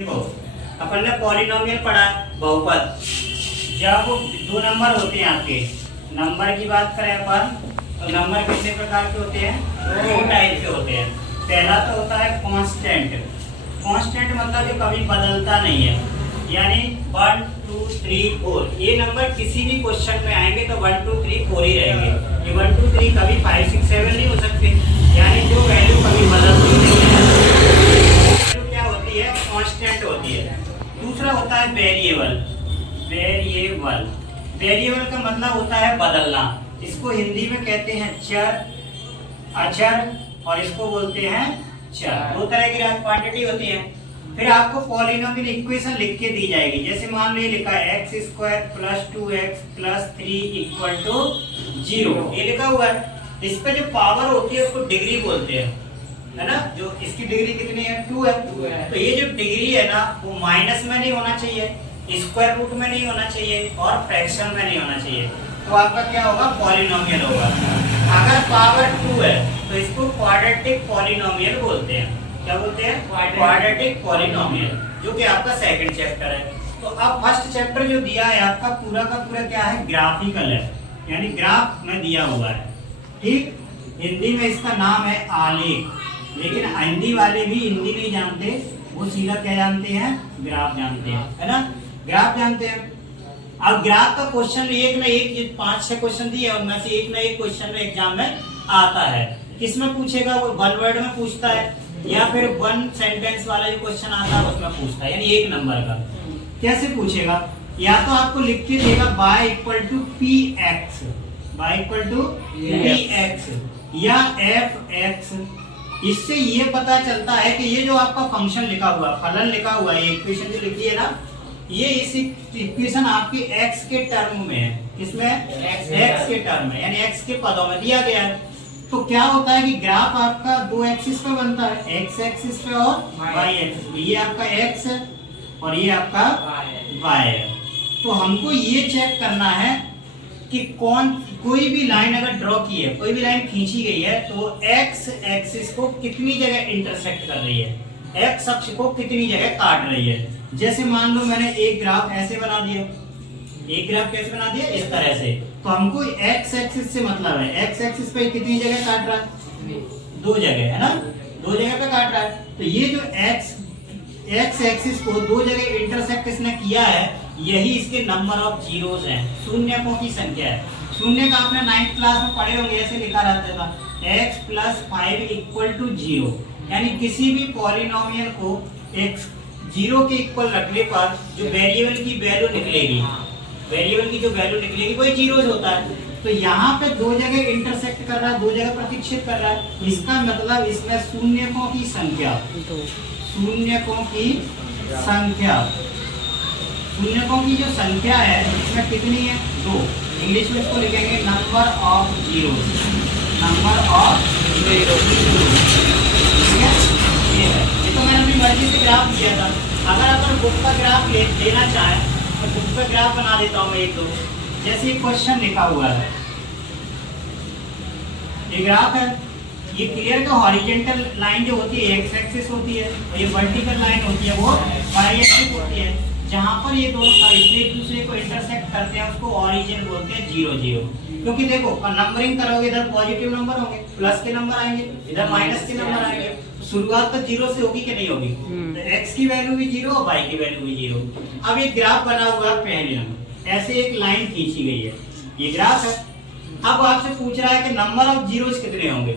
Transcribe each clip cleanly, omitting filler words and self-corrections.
देखो अपन ने पॉलिनोमियल पढ़ा बहुपद। जब दो नंबर होते हैं आपके, नंबर की बात करें अपन तो नंबर कितने प्रकार के होते हैं? दो टाइप के होते हैं। पहला तो होता है कांस्टेंट। कांस्टेंट मतलब जो कभी बदलता नहीं है, यानी 1 2 3 4 ये नंबर किसी भी क्वेश्चन में आएंगे तो 1 2 3 4 ही रहेंगे। ये 1 2 3 कभी 5 6 7 नहीं हो सकते, यानी जो वैल्यू कभी बदलती नहीं है कांस्टेंट होती है। दूसरा होता है वेरिएबल। वेरिएबल वेरिएबल का मतलब होता है बदलना। इसको हिंदी में कहते हैं चर, अचर, और इसको बोलते हैं चर। दो तरह की क्वांटिटी होती है। फिर आपको पॉलिनोमियल इक्वेशन लिख के दी जाएगी। जैसे मान लीजिए लिखा है x² + 2x + 3 = 0, ये लिखा हुआ है। इस पे जो पावर होती है उसको डिग्री बोलते हैं, है ना। जो इसकी डिग्री कितनी है? 2 है। तो ये जो डिग्री है ना वो माइनस में नहीं होना चाहिए, स्क्वायर रूट में नहीं होना चाहिए, और फ्रैक्शन में नहीं होना चाहिए। तो आपका क्या होगा? पॉलिनोमियल होगा। अगर पावर 2 है तो इसको क्वाड्रेटिक पॉलिनोमियल बोलते हैं। क्या बोलते हैं? क्वाड्रेटिक पॉलिनोमियल, जो कि आपका सेकंड चैप्टर है। तो अब फर्स्ट चैप्टर जो दिया है आपका पूरा का पूरा क्या है? ग्राफिकल है, यानी ग्राफ में दिया हुआ है। ठीक, हिंदी में इसका नाम है आलेख। लेकिन हिंदी वाले भी हिंदी नहीं जानते, वो सीधा क्या जानते हैं? ग्राफ जानते हैं, है ना। ग्राफ जानते हैं। अब ग्राफ का क्वेश्चन एक ना एक 5-6 क्वेश्चन दिए, उनमें से एक ना एक क्वेश्चन में एग्जाम में आता है। किसमें पूछेगा? वो 1 वर्ड में पूछता है, या फिर 1 सेंटेंस वाला जो क्वेश्चन आता है उसमें पूछता है, यानी एक नंबर का। कैसे पूछेगा? या तो आपको लिख के देगा y = px, y = px या fx। इससे ये पता चलता है कि ये जो आपका फंक्शन लिखा हुआ, फलन लिखा हुआ है, इक्वेशन जो लिखी है ना, ये इस इक्वेशन आपके x के टर्म में है। किसमें? x के टर्म में, यानी x के पदों में दिया गया है। तो क्या होता है कि ग्राफ आपका दो एक्सिस पे बनता है, x एक्सिस पे और y एक्सिस पे। ये आपका x है और ये आपका y है। तो हमको ये चेक करना है कि कोई भी लाइन अगर ड्रॉ की है, कोई भी लाइन खींची गई है, तो x एक्सिस को कितनी जगह इंटरसेक्ट कर रही है, x अक्ष को कितनी जगह काट रही है। जैसे मान लो मैंने एक ग्राफ ऐसे बना दिया, एक ग्राफ कैसे बना दिया? इस तरह से। तो हमको x एक्सिस से मतलब है x एक्सिस पे कितनी जगह काट रहा है? 2 जगह, है ना, 2 जगह पे काट रहा है। तो ये जो x एक्सिस को 2 जगह इंटरसेक्ट इसने किया है, यही इसके नंबर ऑफ जीरोस हैं, शून्यकों की संख्या है। शून्य का आपने 9th क्लास में पढ़े होंगे, ऐसे लिखा रहता था x + 5 = 0, यानी किसी भी पॉलिनोमियल को x 0 के इक्वल रखने पर जो वेरिएबल की वैल्यू निकलेगी, वेरिएबल की जो वैल्यू निकलेगी वही जीरोस होता है। तो यहाँ पे 2 जगह इंटरसेक्ट कर रहा है, 2 जगह प्रतिच्छेद कर रहा है। इसका मतलब इसमें शून्यकों की संख्या, शून्यकों की संख्या, शून्यकों की जो संख्या है इसमें कितनी है? 2। इंग्लिश में इसको लिखेंगे number of zeros, number of zeros. ठीक है, ये तो मैंने अपनी मर्जी से ग्राफ दिया था। अगर अपन बुक का ग्राफ लेना चाहें तो बुक पे ग्राफ बना देता हूँ मैं 1-2। जैसे ये क्वेश्चन लिखा हुआ है, ये ग्राफ है। ये क्लियर का हॉरिजॉन्टल लाइन जो होती है x एक्सिस होती है, और ये वर्टिकल लाइन होती है वो y एक्सिस होती है। जहां पर ये दोनों साइड एक दूसरे को इंटरसेक्ट करते हैं उसको ओरिजिन बोलते हैं 0 0। क्योंकि देखो नंबरिंग करोगे, इधर पॉजिटिव नंबर होंगे, प्लस के नंबर आएंगे, इधर माइनस के नंबर आएंगे। तो शुरुआत तो 0 से होगी कि नहीं होगी? तो x की वैल्यू भी 0 और y की वैल्यू भी 0। अब एक ग्राफ बना हुआ है पहले, ऐसे एक लाइन खींची गई है, ये ग्राफ है। अब आपसे पूछ रहा है कि नंबर ऑफ जीरोस कितने होंगे,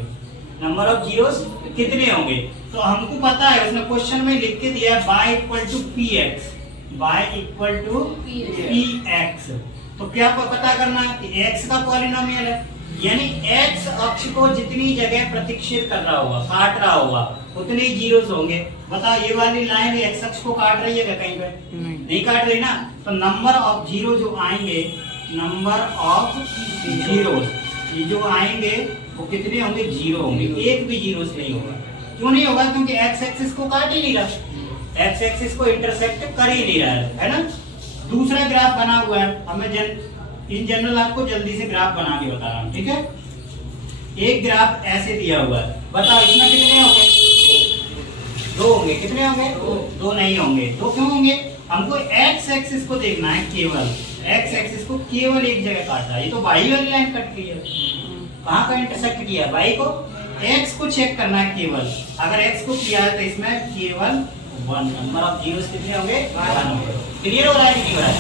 नंबर ऑफ जीरोस कितने होंगे। तो हमको पता है, उसने क्वेश्चन में लिख के दिया है y = px, y = px। तो क्या पता करना है कि x का पॉलिनोमियल है, यानी x अक्ष को जितनी जगह प्रतिच्छेद कर रहा होगा, काट रहा होगा, उतने ही जीरोस होंगे। बताओ ये वाली लाइन x अक्ष को काट रही है क्या? कहीं पे नहीं काट रही ना। तो नंबर ऑफ जीरो जो आएंगे, नंबर ऑफ जीरोस ये जो आएंगे वो कितने होंगे? 0 होंगे। एक भी जीरोस नहीं होगा। क्यों नहीं होगा? क्योंकि x एक्सिस को काट ही नहीं रहा, x एक्सिस को इंटरसेक्ट कर ही नहीं रहा है ना। दूसरा ग्राफ बना हुआ है, हमें इन जनरल आपको जल्दी से ग्राफ बना के बता रहा हूं, ठीक है। एक ग्राफ ऐसे दिया हुआ है, बताओ इसमें कितने होंगे? 2 होंगे। कितने होंगे? 2 नहीं होंगे। 2 क्यों होंगे? हमको एक्स एक्सिस को देखना है, केवल एक्स एक्सिस को केवल एक जगह काटा है। ये तो वाई वाली लाइन कट गई है, कहाँ का इंटरसेक्ट किया? वाई को। एक्स को चेक करना है केवल, अगर एक्स को किया है तो इसमें केवल 1 नंबर ऑफ जीरोस कितने होंगे? 1 होंगे। क्लियर हो रहा है कि नहीं हो रहा है?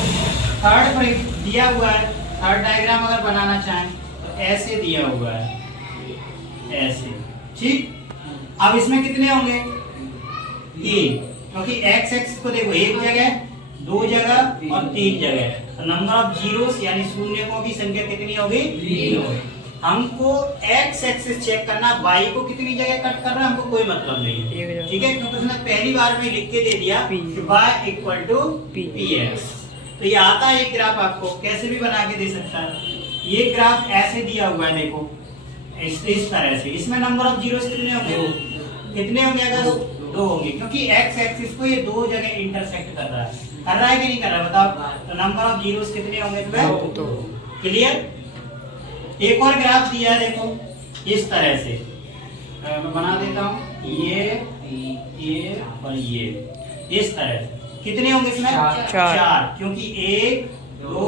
थर्ड पर दिया हुआ है, थर्ड डायग्राम अगर बनाना चाहें तो ऐसे दिया हुआ है, ऐसे, ठीक। अब इसमें कितने होंगे? 3, क्योंकि एक्स एक्स को देखो एक जगह, 2 जगह और 3 जगह, तो नंबर ऑफ जीरोस यानी शून्यों की संख्या कितनी होगी? 3। हमको एक्स एक्सिस चेक करना, वाई को कितनी जगह कट करना है हमको कोई मतलब नहीं है, ठीक है, क्योंकि उसने पहली बार में लिख के दे दिया कि y इक्वल टू px। तो ये आता है एक ग्राफ, आपको कैसे भी बना के दे सकता है। ये ग्राफ ऐसे दिया हुआ है, देखो इस तरह से। इसमें नंबर ऑफ जीरोस कितने होंगे? कितने होंगे? अगर 2 होंगे, क्योंकि एक्स एक्सिस को ये 2 जगह इंटरसेक्ट कर रहा है कि नहीं कर रहा है? बताओ। तो नंबर ऑफ जीरोस कितने होंगे इसमें? 2। क्लियर? एक और ग्राफ दिया है, देखो इस तरह से मैं बना देता हूँ, ये और ये इस तरह से। कितने होंगे इसमें? 4, क्योंकि 1 2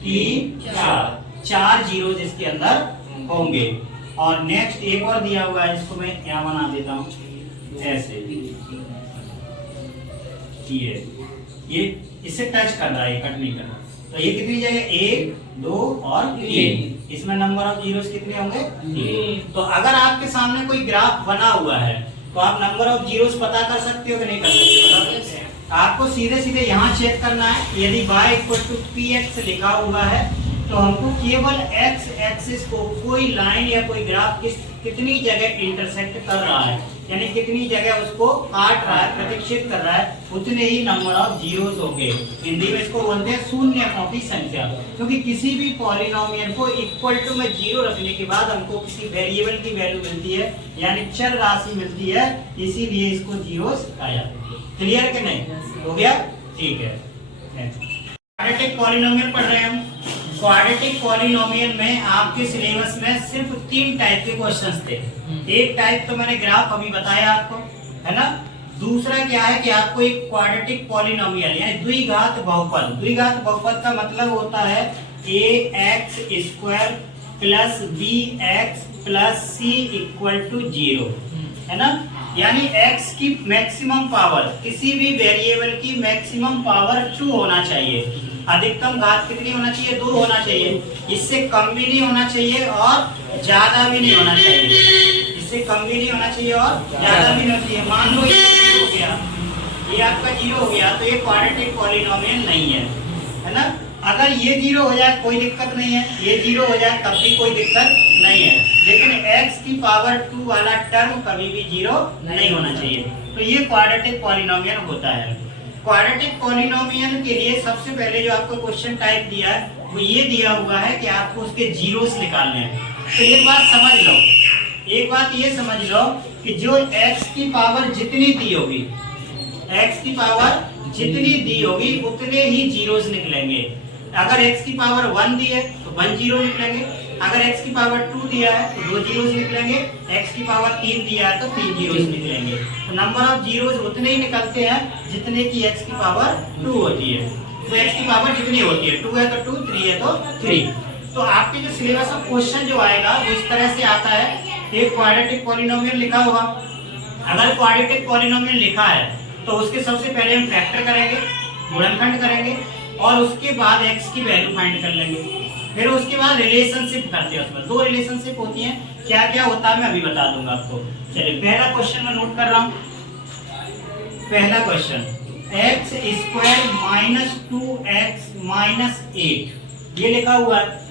3 4 जीरो इसके अंदर होंगे। और नेक्स्ट एक और दिया हुआ है, जिसको मैं क्या बना देता हूँ ऐसे, ये इससे टच कर रहा है, कट नहीं कर रहा। तो ये कितनी जगह? 1 2 और 3। इसमें नंबर ऑफ जीरोस कितने होंगे? 3। तो अगर आपके सामने कोई ग्राफ बना हुआ है तो आप नंबर ऑफ जीरोस पता कर सकते हो कि नहीं कर सकते? आपको सीधे सीधे यहाँ चेक करना है। यदि y इक्वल टू px लिखा हुआ है तो हमको केवल x एक्सिस को कोई लाइन या कोई ग्राफ कितनी जगह इंटरसेक्ट कर रहा है, यानी कितनी जगह उसको काट रहा है, प्रतिच्छेद कर रहा है, उतने ही नंबर ऑफ जीरोस होंगे। हिंदी में इसको बोलते हैं शून्यों की संख्या, क्योंकि किसी भी पॉलिनोमियल को इक्वल टू में 0 रखने के बाद हमको किसी वेरिएबल की वैल्यू मिलती है, यानी चर राशि मिलती है, इसीलिए इसको जीरोस कहा जाता है। क्लियर कि नहीं? हो गया? ठीक है। क्वाड्रेटिक पॉलिनोमियल पढ़ रहे हैं हम। क्वाड्रेटिक पॉलिनोमियल में आपके सिलेबस में सिर्फ 3 टाइप के क्वेश्चंस थे। एक टाइप तो मैंने ग्राफ अभी बताया आपको, है ना। दूसरा क्या है कि आपको एक क्वाड्रेटिक पॉलिनोमियल यानी द्विघात बहुपद। द्विघात बहुपद का मतलब होता है ax² plus bx plus c equal to 0, है ना। यानी x की मैक्सिमम पावर, किसी भी वेरिएबल की मैक्सिमम पावर 2 होना चाहिए, अधिकतम घात कितनी होना चाहिए? 2 होना चाहिए। इससे कम भी नहीं होना चाहिए और ज्यादा भी नहीं होना चाहिए। इससे कम भी नहीं होना चाहिए और ज्यादा भी नहीं होना चाहिए। मान लो ये 0 हो गया, ये आपका 0 हो गया, तो ये क्वाड्रेटिक पॉलिनोमियल नहीं है ना। अगर ये 0 हो जाए कोई दिक्कत नहीं है, ये 0 हो जाए तब भी कोई दिक्कत नहीं है, लेकिन x की पावर 2 वाला टर्म कभी भी 0 नहीं होना चाहिए। तो ये क्वाड्रेटिक पॉलिनोमियल होता है। क्वाड्रेटिक पॉलिनोमियल के लिए सबसे पहले जो आपको क्वेश्चन टाइप दिया है वो ये दिया हुआ है कि आपको उसके जीरोस निकालने हैं। तो एक बात समझ लो, एक बात ये समझ लो कि जो x की पावर जितनी दी होगी, x की पावर जितनी दी होगी उतने ही जीरोस निकलेंगे। अगर x की पावर 1 दी है तो 1 जीरो निकलेंगे, अगर x की पावर 2 दिया है तो 2 जीरोस निकलेंगे, x की पावर 3 दिया है तो 3 जीरोस निकलेंगे। तो नंबर ऑफ जीरोस उतने ही निकलते हैं जितने की x की पावर 2 होती है। तो x की पावर जितनी होती है, 2 है तो 2, 3 है तो 3। तो आपके जो सिलेबस ऑफ क्वेश्चन जो आएगा वो इस तरह से आता है। एक क्वाड्रेटिक पॉलिनोमियल लिखा होगा, अगर क्वाड्रेटिक पॉलिनोमियल लिखा है तो उसके सबसे पहले हम फैक्टर करेंगे, गुणनखंड करेंगे, और उसके बाद x की वैल्यू फाइंड कर लेंगे। फिर उसके बाद रिलेशनशिप करते हैं, उसमें 2 रिलेशनशिप होती हैं, क्या क्या होता है मैं अभी बता दूंगा आपको। चलिए पहला क्वेश्चन मैं नोट कर रहा हूँ। पहला question x² minus 2x minus 8 ये लिखा हुआ है।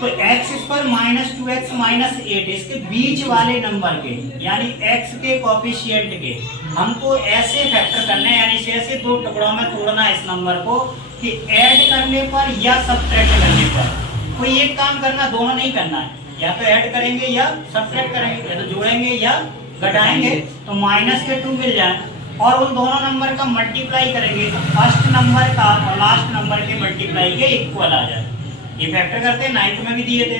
तो x² माइनस 2x माइनस 8 इसके बीच वाले नंबर के यानी x के कोफिशिएंट के हमको ऐसे फैक्टर करने हैं, यानी ऐसे 2 टुकड़ों में तोड़ना है इस नंबर को कि ऐड करने पर या सब्ट्रैक्ट करने पर। कोई एक काम करना, दोनों नहीं करना है, या तो ऐड करेंगे या सब्ट्रैक्ट करेंगे, या तो जोड़ेंगे या घटाएंगे। तो माइनस के 2 मिल जाए और उन दोनों नंबर का मल्टीप्लाई करेंगे तो फर्स्ट नंबर का और लास्ट नंबर के मल्टीप्लाई के इक्वल आ जाए। ये फैक्टर करते हैं, 9th में भी दिए थे।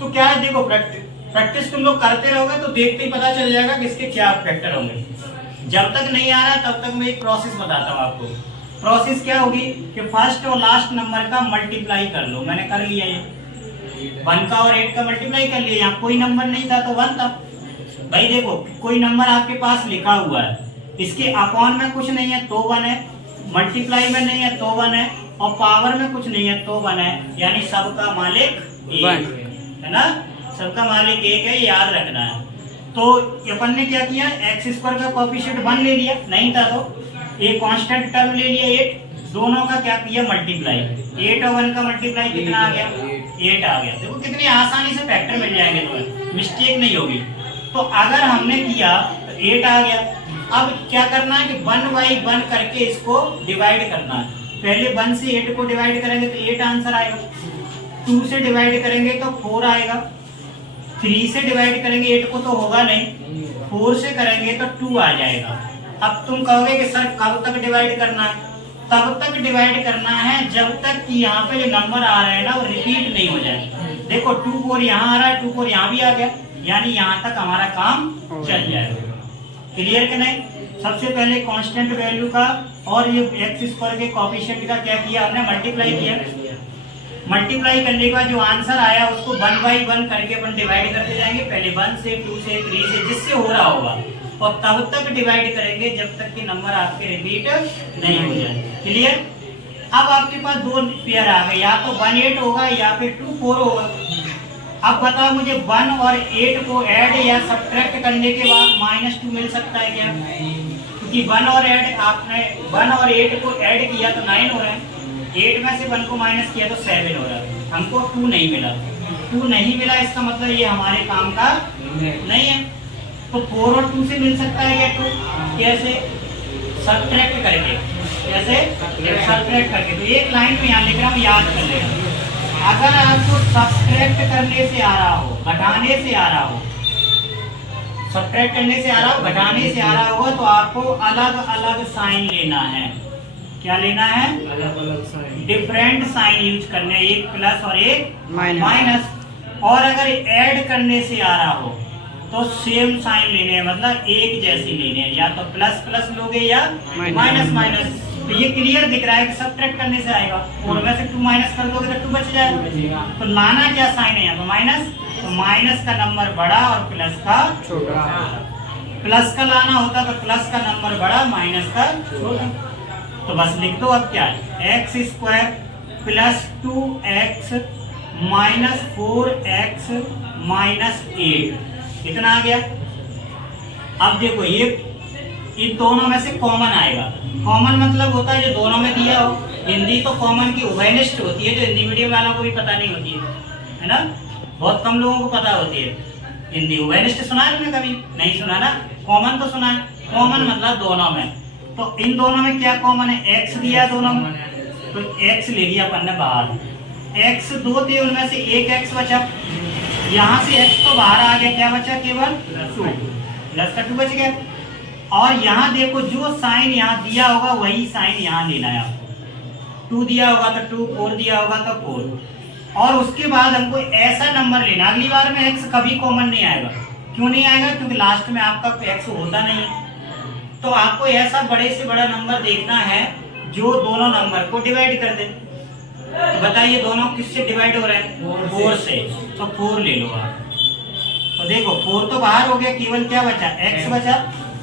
तो क्या है, देखो प्रैक्टिस तुम लोग करते रहोगे तो देखते ही पता चल जाएगा कि इसके क्या फैक्टर होंगे। जब तक नहीं आ रहा तब तक मैं एक प्रोसेस बताता हूँ आपको। प्रोसेस क्या होगी कि फर्स्ट और लास्ट नंबर का मल्टीप्लाई कर लो। मैंने कर लिया ये 1 का और 8 का मल्टीप्लाई कर लिया। यहाँ कोई नंबर नहीं था तो 1 था। भाई देखो कोई नंबर आपके पास लिखा हुआ है, इसके अपॉन में कुछ नहीं है तो 1 है, मल्टीप्लाई में नहीं है तो 1 है, और पावर में कुछ नहीं है तो 1 है, यानी सबका मालिक एक है ना। सबका मालिक एक है, याद रखना है। तो अपन ने क्या किया, एक्स स्क्वायर का कोएफिशिएंट 1 ले लिया, नहीं था तो एक कांस्टेंट टर्म ले लिया 8, दोनों का क्या किया मल्टीप्लाई। 8 और 1 का मल्टीप्लाई कितना आ गया, 8 आ गया। देखो कितनी आसानी से फैक्टर मिल जाएंगे, तुम्हें मिस्टेक नहीं होगी। तो अगर हमने किया तो 8 आ गया। अब क्या करना है कि 1 बाई 1 करके इसको डिवाइड करना है। पहले 1 से 8 को डिवाइड करेंगे तो 8 आंसर आएगा, 2 से डिवाइड करेंगे तो 4 आएगा, 3 से डिवाइड करेंगे 8 को तो होगा नहीं, 4 से करेंगे तो 2 आ जाएगा। अब तुम कहोगे कि सर कब तक डिवाइड करना है, तब तक डिवाइड करना है जब तक कि यहाँ पे जो नंबर आ रहे हैं ना वो रिपीट नहीं हो जाए। देखो 2 4 यहाँ आ रहा है, 2 4 यहाँ भी आ गया, यानी यहाँ तक हमारा काम चल जाएगा। क्लियर कि नहीं। सबसे पहले कांस्टेंट वैल्यू का और ये एक्स स्क्वायर के कोएफिशिएंट का क्या किया हमने, मल्टीप्लाई किया। मल्टीप्लाई करने के बाद जो आंसर आया उसको 1 बाई 1 करके अपन डिवाइड करते जाएंगे, पहले 1 से 2 से 3 से जिससे हो रहा होगा, और तब तक डिवाइड करेंगे जब तक कि नंबर आपके रिपीट नहीं हो जाए। क्लियर। अब आपके पास दो पेयर आ गए, या तो 1 8 होगा या फिर 2 4 होगा। अब बताओ मुझे 1 और 8 को ऐड या सब्ट्रैक्ट करने के बाद -2 मिल सकता है क्या, क्योंकि 1 और 8 को ऐड किया तो 9 हो रहा है, 8 में से 1 को माइनस किया तो 7 हो रहा है, हमको 2 नहीं मिला। 2 नहीं मिला इसका मतलब ये हमारे काम का नहीं है। तो 4 और 2 से मिल सकता है क्या 2, कैसे, सब्ट्रैक्ट करके। कैसे, सब्ट्रैक्ट करके। तो एक लाइन में यहाँ लिख रहा हूँ, याद कर लेना। अगर आपको सब्ट्रैक्ट करने से आ रहा हो, घटाने से आ रहा हो, सब्ट्रैक्ट करने से आ रहा हो, घटाने से आ रहा होगा, तो आपको अलग अलग साइन लेना है। क्या लेना है, अलग अलग साइन, डिफरेंट साइन यूज करने, एक प्लस और एक माइनस। और अगर ऐड करने से आ रहा हो तो सेम साइन लेने हैं, मतलब एक जैसी लेने हैं, या तो प्लस प्लस लोगे या माइनस माइनस। तो ये क्लियर दिख रहा है कि सब्ट्रैक्ट करने से आएगा, और में से 2 माइनस कर दोगे तो 2 बच जाएगा। तो लाना क्या साइन है यहाँ पर, माइनस। तो माइनस का नंबर बड़ा और प्लस का छोटा। प्लस का लाना होता तो प्लस का नंबर बड़ा, माइनस का छोटा। तो बस लिख दो अब क्या है, x square plus 2x minus 4x minus 8 कितना आ गया। अब देखो ये इन दोनों में से कॉमन आएगा। कॉमन मतलब होता है जो दोनों में दिया हो। हिंदी तो कॉमन की उभयनिष्ठ होती है, जो हिंदी मीडियम वालों को भी पता नहीं होती है ना, बहुत कम लोगों को पता होती है हिंदी। उभयनिष्ठ सुना है तुमने कभी, नहीं सुना ना। कॉमन तो सुना है, कॉमन मतलब दोनों में। तो इन दोनों में क्या कॉमन है, एक्स दिया दोनों में, तो एक्स ले लिया अपन ने बाहर। एक्स 2 थे, उनमें से एक एक्स बचा, यहाँ से एक्स तो बाहर आ गया, क्या बचा, केवल 2, प्लस का 2 बच गया। और यहाँ देखो जो साइन यहाँ दिया होगा वही साइन यहाँ लेना है आपको। 2 दिया होगा तो 2, 4 दिया होगा तो 4, और उसके बाद हमको ऐसा नंबर लेना। अगली बार में एक्स कभी कॉमन नहीं आएगा। क्यों नहीं आएगा, क्योंकि लास्ट में आपका एक्स होता नहीं है। तो आपको ऐसा बड़े से बड़ा नंबर देखना है जो दोनों नंबर को डिवाइड कर दे। तो बताइए दोनों किससे डिवाइड हो रहे हैं, 4 से। तो 4 ले लो आप। तो देखो 4 तो बाहर हो गया, केवल क्या बचा, x बचा।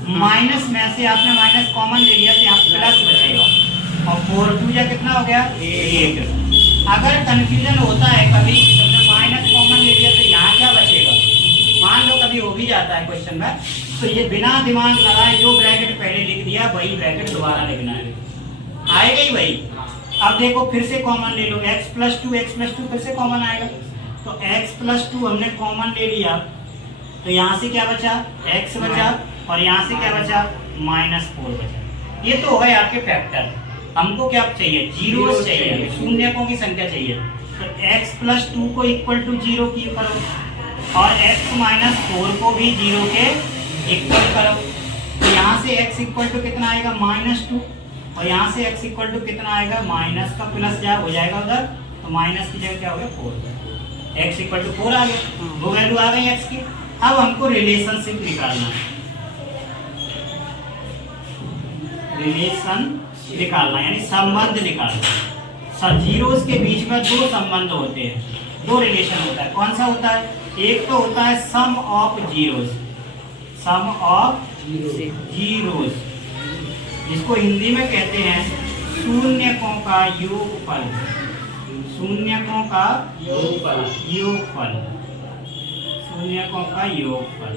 माइनस में से आपने माइनस कॉमन ले लिया तो यहाँ प्लस बचेगा, और 4 2 या कितना हो गया, 8। अगर कंफ्यूजन होता है कभी, तुमने माइनस कॉमन ले लिया तो यहाँ क्या बचेगा, मान लो कभी हो भी जाता है क्वेश्चन में, तो ये बिना दिमाग लगाए जो ब्रैकेट पहले लिख दिया वही ब्रैकेट दोबारा लिखना है, आएगा ही वही। अब देखो फिर से कॉमन ले लो, x + 2 फिर से कॉमन आएगा। तो x + 2 हमने कॉमन ले लिया, तो यहाँ से क्या बचा, x बचा, और यहाँ से क्या बचा, -4 बचा। ये तो हो गए आपके फैक्टर। हमको क्या चाहिए, जीरोस चाहिए, शून्यकों की संख्या चाहिए। तो x + 2 को इक्वल टू 0 की करो, और x - 4 को भी 0 के इक्वल करो। तो यहाँ से x इक्वल टू कितना आएगा, -2, और यहाँ से x इक्वल टू कितना आएगा, माइनस का प्लस जा हो जाएगा उधर, तो माइनस की जगह क्या हो गया, 4। x इक्वल टू 4 आ गया, वो वैल्यू आ गई x की। अब हमको रिलेशनशिप निकालना है। रिलेशन निकालना, यानी संबंध निकालना। जीरोस के बीच में दो संबंध होते हैं, दो रिलेशन होता है। कौन सा होता है? एक तो होता है sum of zeros, sum of zeros, जिसको हिंदी में कहते हैं शून्यकों का योगफल, शून्यकों का योगफल, शून्यकों का योगफल।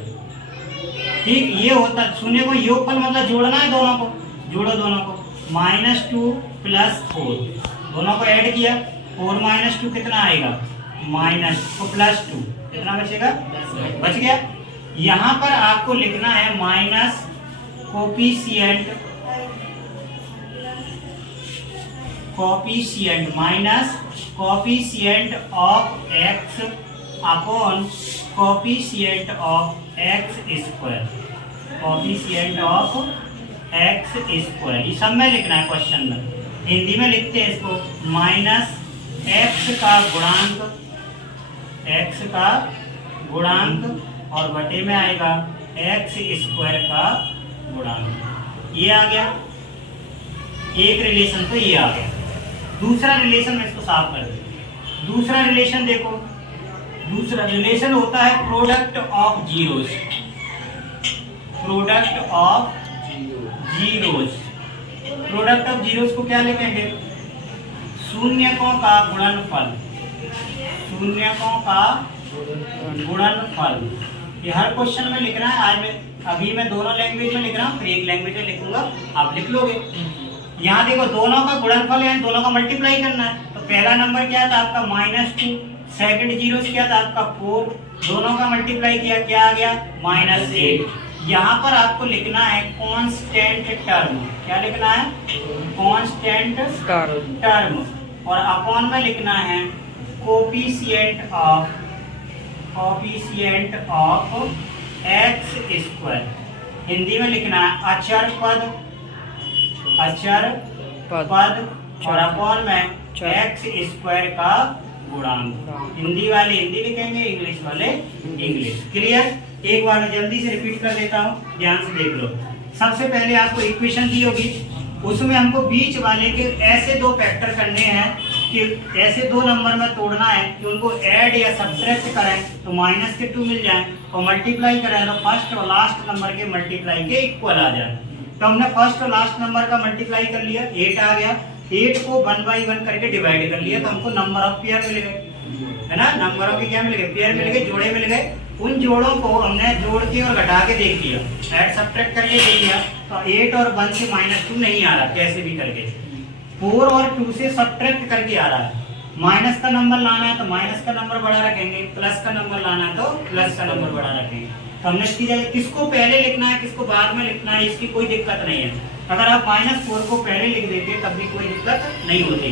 ठीक, ये होता है शून्य को योगफल, मतलब जोड़ना है दोनों को, जोड़ो दोनों को। -2 + 4, दोनों को ऐड किया, 4 - 2 कितना आएगा? +2, कितना बचेगा? बच गया। यहाँ पर आपको लिखना है minus coefficient, minus coefficient of x upon coefficient of x square, coefficient of x square. ये सब में लिखना है क्वेश्चन में, हिंदी में लिखते हैं इसको माइनस x का गुणांक, x का गुणांक और बटे में आएगा x स्क्वायर का गुणांक। ये आ गया एक रिलेशन, तो ये आ गया। दूसरा रिलेशन में इसको साफ कर दे। दूसरा रिलेशन देखो, दूसरा रिलेशन होता है product of zeros, product of zeros. Product of zeros को क्या लिखेंगे? शून्यकों का गुणनफल, शून्यकों का गुणनफल। ये हर क्वेश्चन में लिखना है। आज अभी मैं दोनों लैंग्वेज में लिख रहा हूँ, फिर एक लैंग्वेज में लिखूंगा, आप लिख लोगे। यहाँ देखो दोनों का गुणनफल यानी दोनों का मल्टीप्लाई करना है। तो पहला नंबर क्या था आपका? -2, सेकंड जीरोस क्या था आपका? 4, दोनों का मल्टीप्लाई किया, क्या आ गया? -8। यहाँ पर आपको लिखना है कांस्टेंट टर्म, क्या लिखना है? कांस्टेंट टर्म, और अपॉन में लिखना है coefficient of x square. Hindi में लिखना है अचर पद, अचर पद, और अपॉन में x स्क्वायर का गुणांक। हिंदी वाले हिंदी लिखेंगे, इंग्लिश वाले इंग्लिश। क्लियर? एक बार मैं जल्दी से रिपीट कर देता हूँ, ध्यान से देख लो। सबसे पहले आपको इक्वेशन दी होगी, उसमें हमको बीच वाले के ऐसे दो फैक्टर करने हैं कि ऐसे दो नंबर में तोड़ना है कि उनको ऐड या सब्ट्रैक्ट करें तो -2 मिल जाए, और मल्टीप्लाई करें तो फर्स्ट और लास्ट नंबर के मल्टीप्लाई के इक्वल आ जाए। तो हमने फर्स्ट और लास्ट नंबर का मल्टीप्लाई कर लिया, 8 आ गया। 8 को 1/1 करके डिवाइड कर लिया, तो हमको नंबर ऑफ पेयर मिल गए, है ना? नंबर ऑफ के क्या मिल गए? पेयर मिल गए, जोड़े मिल गए। उन जोड़ों को हमने जोड़ के और घटा के देख लिया, ऐड सब्ट्रैक्ट करके देख लिया, तो 8 और 1 से -2 नहीं आ रहा, कैसे भी करके। 4 और 2 से सब्ट्रैक्ट करके आ रहा है। माइनस का नंबर लाना है तो माइनस का नंबर बड़ा रखेंगे, प्लस का नंबर लाना है तो प्लस का नंबर बड़ा रखेंगे। तो हमने इसकी जगह किसको पहले लिखना है किसको बाद में लिखना है, इसकी कोई दिक्कत नहीं है। अगर आप -4 को पहले लिख देते तब भी कोई दिक्कत नहीं होती।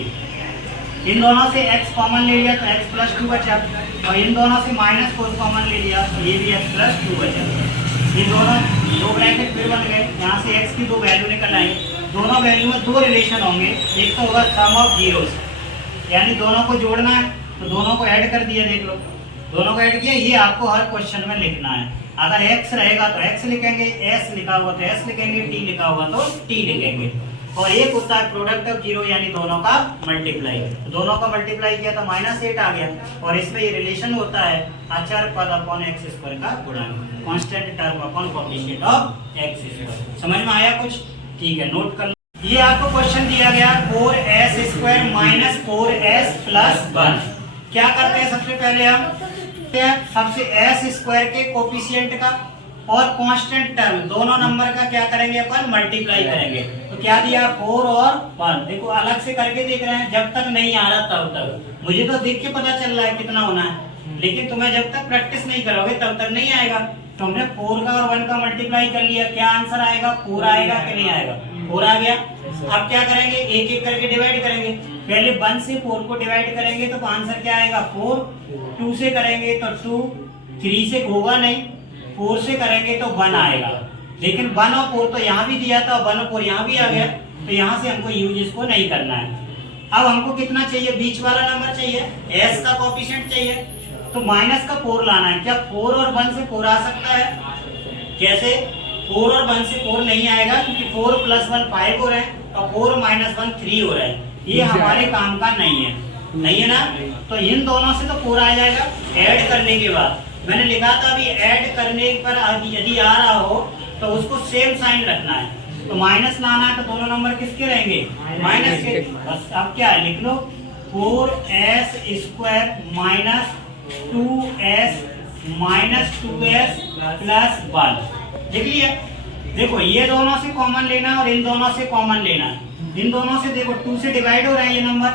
इन दोनों से x कॉमन ले लिया तो x + 2 बचा, और इन दोनों से -4 कॉमन ले लिया तो ये भी x + 2 बचा। ये दोनों दो ब्रैकेट फिर बन गए, यहाँ से x की दो वैल्यू निकल आई। दोनों वैल्यू में दो रिलेशन होंगे, एक तो होगा सम ऑफ जीरोस, यानी दोनों को जोड़ना है तो दोनों को ऐड कर दिया, देख लो दोनों को ऐड किया। ये आपको हर क्वेश्चन में लिखना है। अगर x रहेगा तो x लिखेंगे, s लिखा हुआ तो s लिखेंगे, t लिखा हुआ तो t लिखेंगे। और एक होता है प्रोडक्ट ऑफ जीरो, यानी दोनों का मल्टीप्लाई। दोनों का मल्टीप्लाई किया तो -8 आ गया, और इसमें ये रिलेशन होता है अचर पद अपॉन x स्क्वायर का गुणांक, constant term upon coefficient of x square. समझ में आया कुछ? ठीक है, नोट कर लो। ये आपको क्वेश्चन दिया गया 4s² - 4s + 1। क्या करते हैं सबसे पहले हम सबसे s² के कोएफिशिएंट का और कांस्टेंट टर्म दोनों नंबर का क्या करेंगे अपन? मल्टीप्लाई करेंगे। तो क्या दिया? 4 और 1। देखो अलग से करके देख रहे हैं, जब तक नहीं आ रहा तब तक। मुझे तो देख के पता चल रहा है कितना होना है, लेकिन तुम्हें जब तक प्रैक्टिस नहीं करोगे तब तक नहीं आएगा। तो हमने 4 का और 1 का मल्टीप्लाई कर लिया, क्या आंसर आएगा? 4 आएगा कि नहीं आएगा? 4 आ गया। अब क्या करेंगे? एक एक करके डिवाइड करेंगे। पहले 1 से 4 को डिवाइड करेंगे तो आंसर क्या आएगा? 4। 2 से करेंगे तो 2, 3 से होगा नहीं, 4 से करेंगे तो 1 आएगा। लेकिन 1 और 4 तो यहाँ भी दिया था, 1 और 4 यहाँ भी आ गया, तो यहाँ से हमको यूज इसको नहीं करना है। अब हमको कितना चाहिए? बीच वाला नंबर चाहिए, s का कोएफिशिएंट चाहिए, तो -4 लाना है। क्या 4 और 1 से 4 आ सकता है? कैसे? 4 और 1 से 4 नहीं आएगा, क्योंकि 4 + 1 5 हो रहा है और 4 - 1 3 हो रहा है। ये हमारे काम का नहीं है, नहीं है ना। तो इन दोनों से तो 4 आ जाएगा ऐड करने के बाद। मैंने लिखा था अभी ऐड करने पर यदि आ रहा हो तो उसको सेम साइन रखना है, तो माइनस लाना है, तो दोनों नंबर किसके रहेंगे, माइनस के। बस अब क्या है, लिख लो 4s² - 2s - 2s + 1 लिख लिया। देखो ये दोनों से कॉमन लेना है और इन दोनों से कॉमन लेना है। इन दोनों से देखो 2 से डिवाइड हो रहा है ये नंबर,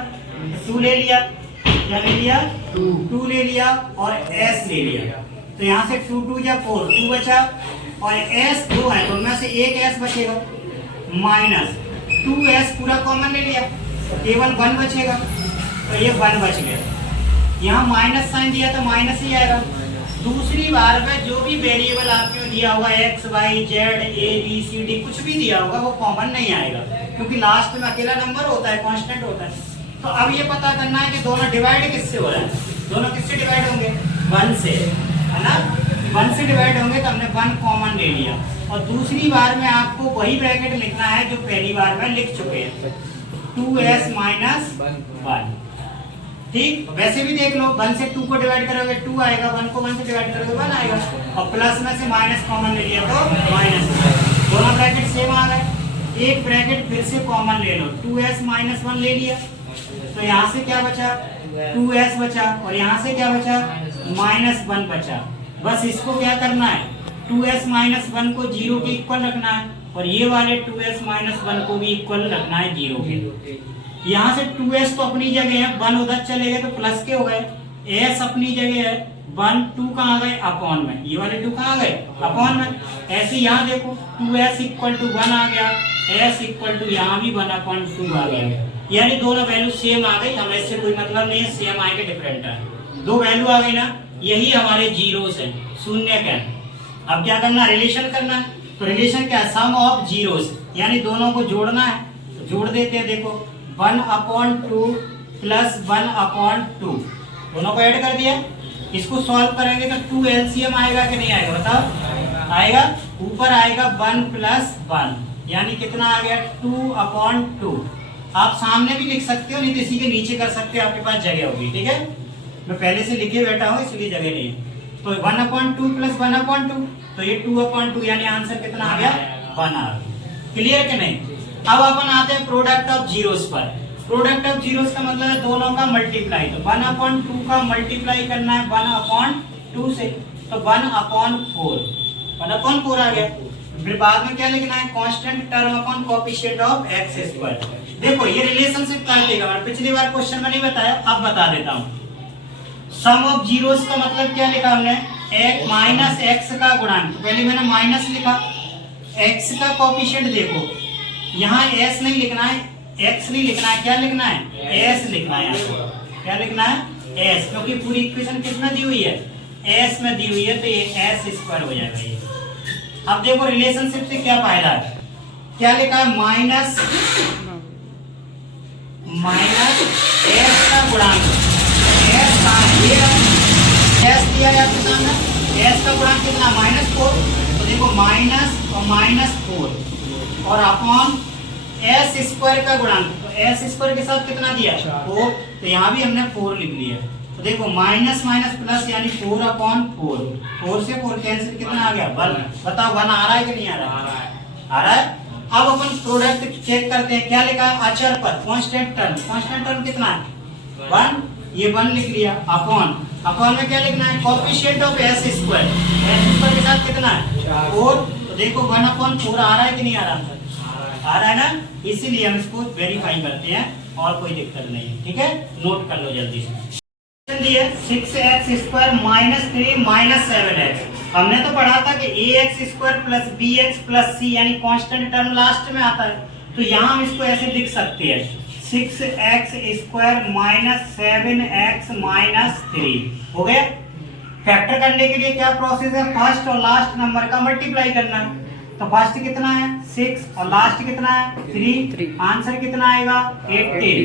2 ले लिया, क्या ले लिया, 2 ले लिया और s ले लिया। तो यहाँ से 2 2 या 4, 2 बचा और s 2 है तो उनमें से एक s बचेगा, माइनस 2s पूरा कॉमन ले लिया, केवल 1 बचेगा, तो ये 1 बच गया। यहाँ माइनस साइन दिया तो माइनस ही आएगा। दूसरी बार में जो भी वेरिएबल आपको दिया होगा x y z a b c d कुछ भी दिया होगा वो कॉमन नहीं आएगा, क्योंकि लास्ट में अकेला नंबर होता है, कांस्टेंट होता है। तो अब ये पता करना है कि दोनों डिवाइड किससे हो रहा है, दोनों किससे डिवाइड होंगे, 1 से, है ना। 1 से डिवाइड होंगे तो हमने 1 कॉमन ले लिया और दूसरी बार में आपको वही ब्रैकेट लिखना है जो पहली बार में लिख चुके हैं, 2s - 1। ठीक, वैसे भी देख लो 1 से 2 को डिवाइड करोगे 2 आएगा, 1 को 1 से डिवाइड करोगे 1 आएगा और प्लस में से माइनस कॉमन ले लिया तो माइनस। दोनों ब्रैकेट सेम आ गए। एक ब्रैकेट फिर से कॉमन ले लो, 2s - 1 ले लिया, तो यहाँ से क्या बचा, 2s बचा और यहाँ से क्या बचा, -1 बचा। बस इसको क्या करना है, 2s - 1 को 0 के इक्वल रखना है और ये वाले 2s - 1 को भी इक्वल रखना है 0 के। यहाँ से 2s तो अपनी जगह है, 1 उधर चले गए तो प्लस के हो गए, s अपनी जगह है, 1 2 कहाँ आ गए, अपॉन में, ये वाले 2 कहाँ आ गए, अपॉन में। ऐसे यहाँ देखो 2s = 1 आ गया, s = यहाँ भी 1/2 आ गया, यानी दोनों वैल्यू सेम आ गई। हमें इससे कोई मतलब नहीं है सेम आएंगे डिफरेंट है, 2 वैल्यू आ गई ना, यही हमारे जीरोस है, शून्य का। अब क्या करना, रिलेशन करना है। तो रिलेशन क्या है, सम ऑफ जीरोस, यानी दोनों को जोड़ना है। तो जोड़ देते हैं, देखो 1/2 + 1/2 दोनों को ऐड कर दिया। इसको सॉल्व करेंगे तो 2 एलसीएम आएगा कि नहीं आएगा, बताओ, आएगा। ऊपर आएगा 1 + 1, यानी कितना आ गया, 2/2। आप सामने भी लिख सकते हो, नहीं तो इसी के नीचे कर सकते हो, आपके पास जगह होगी, ठीक है। मैं पहले से लिखे बैठा हूँ इसलिए जगह नहीं है। तो 1/2 + 1/2, तो ये 2/2, यानी आंसर कितना आ गया, 1 आ गया। क्लियर कि नहीं। अब अपन आते हैं प्रोडक्ट ऑफ जीरोस पर। प्रोडक्ट ऑफ जीरोस का मतलब है दोनों का मल्टीप्लाई। तो 1/2 का मल्टीप्लाई करना है 1/2 से, तो 1/4, 1/4 आ गया। फिर बाद में क्या लिखना है, constant term upon coefficient of x²। देखो ये रिलेशनशिप कर देगा, मैंने पिछली बार क्वेश्चन में नहीं बताया, अब बता देता हूँ। सम ऑफ जीरोस का मतलब क्या लिखा हमने, -x का गुणांक। तो पहले मैंने माइनस लिखा, x का कोएफिशिएंट देखो, यहाँ s नहीं लिखना है, x नहीं लिखना है, क्या लिखना है, s लिखना है। क्या लिखना है, s, क्योंकि पूरी इक्वेशन किसमें दी हुई है, s में दी हुई है, तो ये s² हो जाएगा ये। अब देखो रिलेशनशिप से क्या फायदा है, क्या लिखा है, माइनस s का गुणांक, s दिया है आपके सामने, s का गुणांक कितना, -4। तो देखो माइनस और -4 और अपॉन s² का गुणांक, तो s² के साथ कितना दिया, 4, तो यहाँ भी हमने 4 लिख लिया। तो देखो माइनस माइनस प्लस यानी 4/4, 4 से 4 कैंसिल, कितना आ गया, 1। बताओ 1 आ रहा है कि नहीं आ रहा है, आ रहा है। अब अपन प्रोडक्ट चेक करते हैं, क्या लिखा है, अचर पर कांस्टेंट टर्म कितना है, 1, ये 1 लिख लिया, अपॉन में क्या लिखना है, कोएफिशिएंट ऑफ s² के साथ कितना है, 4। तो देखो 1/4 आ रहा है कि नहीं आ रहा, आ रहा है ना, इसीलिए हम इसको वेरीफाई करते हैं और कोई दिक्कत नहीं है, ठीक है। नोट कर लो जल्दी से। 6x² - 3 - 7x। हमने तो पढ़ा था कि ax² + bx + c, यानी कांस्टेंट टर्म लास्ट में आता है, तो यहाँ हम इसको ऐसे लिख सकते हैं, 6x² - 7x - 3 हो गया। फैक्टर करने के लिए क्या प्रोसेस है, फर्स्ट और लास्ट नंबर का मल्टीप्लाई करना है। तो फर्स्ट कितना है, 6 और लास्ट कितना है, 3। आंसर कितना आएगा, 18।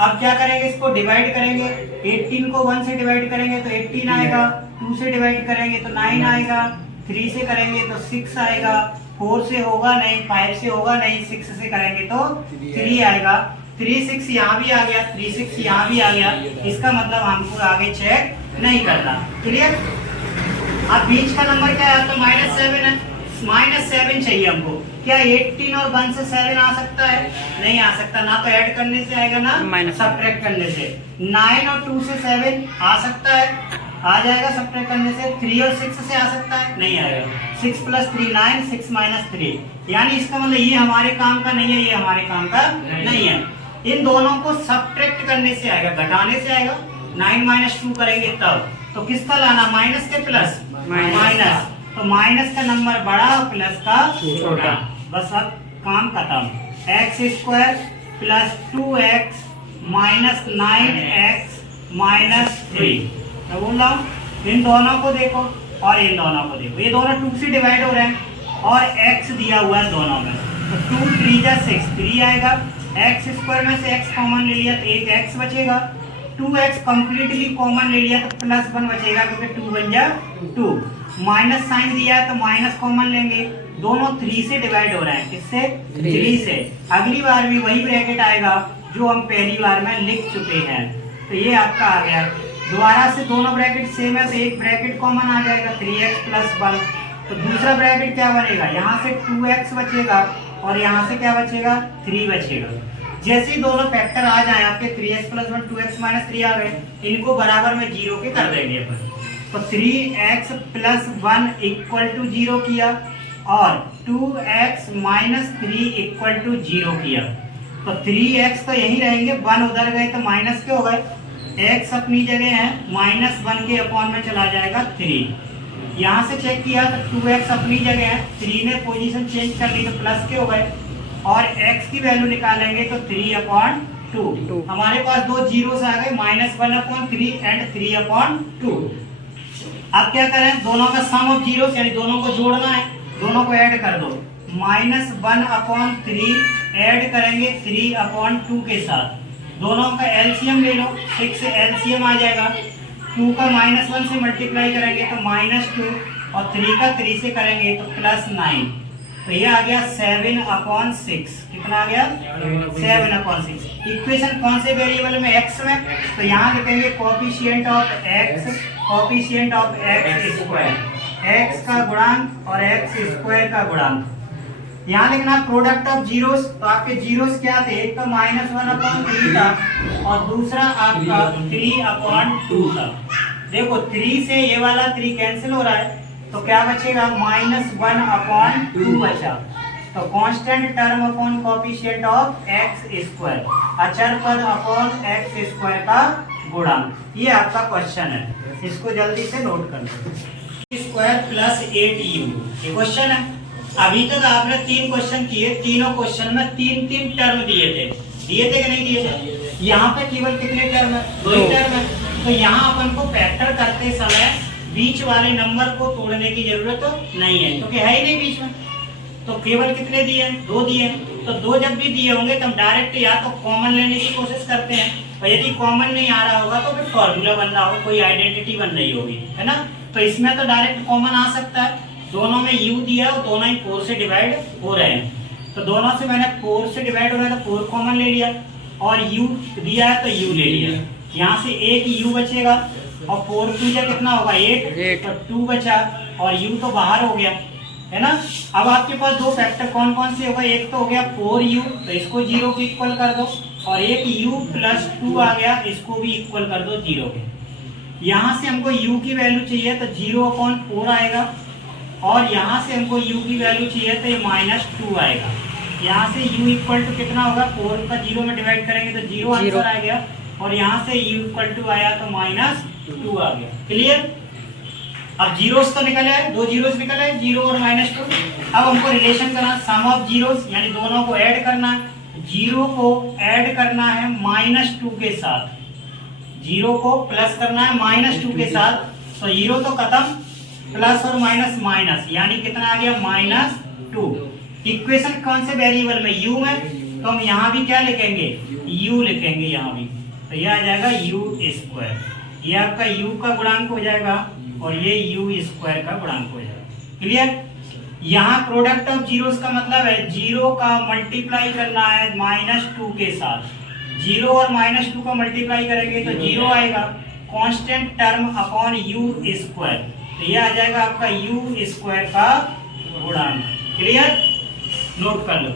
अब क्या करेंगे, इसको डिवाइड करेंगे, 18 को 1 से डिवाइड करेंगे तो 18 आएगा, 2 से डिवाइड करेंगे तो 9 आएगा, 3 से करेंगे तो 6 आएगा, 4 से होगा नहीं, 5 से होगा नहीं, 6 से करेंगे तो 3 आएगा। 3 6 यहाँ भी आ गया, 3 6 यहाँ भी आ गया। इसका मतलब हमको आगे चेक नहीं करना। क्लियर? अब बीच का नंबर क्या है? तो -7 है। -7 चाहिए हमको। क्या 18 और 1 से 7 आ सकता है? नहीं आ सकता। ना तो ऐड करने से आएगा ना सब्ट्रैक्ट करने से। 9 और 2 से 7 आ सकता है? आ जाएगा सब्ट्रैक्ट करने से। 3 और 6 से आ सकता है? नहीं आएगा। 6 + 3 9, 6 - 3, यानी इसका मतलब ये हमारे काम का नहीं है, ये हमारे काम का नहीं है। इन दोनों को सब्ट्रैक्ट करने से आएगा, घटाने से आएगा। 9 - 2 करेंगे तब तो किसका लाना? माइनस के प्लस माइनस। तो माइनस का नंबर बड़ा, प्लस का छोटा। बस अब काम खत्म। x² + 2x - 9x - 3। मैं बोल रहा हूँ इन दोनों को देखो और इन दोनों को देखो, ये दोनों 2 से डिवाइड हो रहे हैं और x दिया हुआ है दोनों में। तो 2 3 जा 6, 3 आएगा। x² में से x कॉमन ले लिया तो एक x बचेगा। 2x कंप्लीटली कॉमन ले लिया तो +1 बचेगा, क्योंकि 2 बन जा 2। माइनस साइन दिया है तो माइनस कॉमन लेंगे। दोनों 3 से डिवाइड हो रहे हैं। किससे? 3 से। अगली बार भी वही ब्रैकेट आएगा जो हम पहली बार में लिख चुके हैं। तो ये आपका आ गया। दोबारा से दोनों ब्रैकेट सेम है तो एक ब्रैकेट कॉमन आ जाएगा, 3x + 1। तो दूसरा ब्रैकेट क्या बनेगा? यहाँ से 2x बचेगा और यहाँ से क्या बचेगा? 3 बचेगा। जैसे ही दोनों फैक्टर आ जाए आपके, 3x + 1 2x - 3 आ गए, इनको बराबर में 0 के कर देंगे अपन। तो 3x + 1 = 0 किया और 2x - 3 = 0 किया। तो 3x तो यहीं रहेंगे, 1 उधर गए तो माइनस के हो गए। x अपनी जगह है, -1 के अपॉन में चला जाएगा 3। यहाँ से चेक किया तो 2x अपनी जगह है, 3 ने पोजीशन चेंज कर ली तो प्लस के हो गए और x की वैल्यू निकालेंगे तो 3/2। हमारे पास दो जीरोस आ गए, -1/3 एंड 3/2। अब क्या करें? दोनों का सम ऑफ जीरोस यानी दोनों को जोड़ना है, दोनों को ऐड कर दो। -1/3 ऐड करेंगे 3/2 के साथ। दोनों का एलसीएम ले लो, 6 से एलसीएम आ जाएगा। 2 का -1 से मल्टीप्लाई करेंगे तो -2 और 3 का 3 से करेंगे तो +9। तो ये आ गया 7/6। कितना आ गया? 7/6। इक्वेशन कौन से वेरिएबल में? x में। तो यहाँ लिखेंगे coefficient of x, coefficient of x², x का गुणांक और x² का गुणांक। यहाँ लिखना प्रोडक्ट ऑफ जीरोस। तो आपके जीरोस क्या थे? एक का -1/3 था और दूसरा आपका 3/2 था। देखो 3 से ये वाला 3 कैंसिल हो रहा है तो क्या बचेगा? -1/2 बचा। तो constant term upon coefficient of x², अचर पद अपॉन x² का गुणांक। ये आपका क्वेश्चन है, इसको जल्दी से नोट कर लो। स्क्वायर + 8u ये क्वेश्चन है। अभी तक आपने 3 क्वेश्चन किए, तीनों क्वेश्चन में 3 टर्म दिए थे कि नहीं दिए थे? यहाँ पे केवल कितने टर्म है? 2 ही टर्म है। तो यहाँ अपन को फैक्टर करते समय बीच वाले नंबर को तोड़ने की जरूरत तो नहीं है, क्योंकि है ही नहीं बीच में। तो केवल कितने दिए हैं? 2 दिए हैं। तो 2 जब भी दिए होंगे तो हम डायरेक्ट या तो कॉमन लेने की कोशिश करते हैं, और यदि कॉमन नहीं आ रहा होगा तो फिर फॉर्मूला बन रहा हो, कोई आइडेंटिटी बन रही होगी, है ना। तो इसमें तो डायरेक्ट कॉमन आ सकता है। दोनों में u दिया और दोनों ही 4 से डिवाइड हो रहे हैं। तो दोनों से मैंने 4 से डिवाइड हो रहा है तो 4 कॉमन ले लिया और u दिया है तो u ले लिया। यहाँ से एक u बचेगा और 4 2 जा कितना होगा? 8। तो 2 बचा और u तो बाहर हो गया, है ना। अब आपके पास दो फैक्टर कौन कौन से होगा? एक तो हो गया 4u, तो इसको 0 के इक्वल कर दो, और एक u + 2 आ गया, इसको भी इक्वल कर दो 0 के। यहाँ से हमको u की वैल्यू चाहिए तो 0/4 आएगा, और यहाँ से हमको u की वैल्यू चाहिए तो ये -2 आएगा। यहाँ से u = कितना होगा? 4 का 0 में डिवाइड करेंगे तो 0 आंसर आ गया, और यहाँ से u = आया तो -2 आ गया। क्लियर? अब जीरोस तो निकले हैं, 2 जीरोस निकले हैं, 0 और -2। अब हमको रिलेशन करना, सम ऑफ जीरोस यानी दोनों को ऐड करना है। 0 को ऐड करना है -2 के साथ, 0 को प्लस करना है -2 के साथ। तो 0 तो खत्म, प्लस और माइनस माइनस, यानी कितना आ गया? -2। इक्वेशन कौन से वेरिएबल में? u में। तो हम यहाँ भी क्या लिखेंगे? u लिखेंगे यहाँ भी। तो यह आ जाएगा u²। ये आपका u का गुणांक हो जाएगा और ये u² का गुणांक हो जाएगा। क्लियर? यहाँ प्रोडक्ट ऑफ जीरोस का मतलब है जीरो का मल्टीप्लाई करना है -2 के साथ। जीरो और -2 का मल्टीप्लाई करेंगे तो जीरो आएगा, constant term upon you square, तो ये आ जाएगा आपका यू स्क्वायर का गुणांक। क्लियर, नोट कर लो।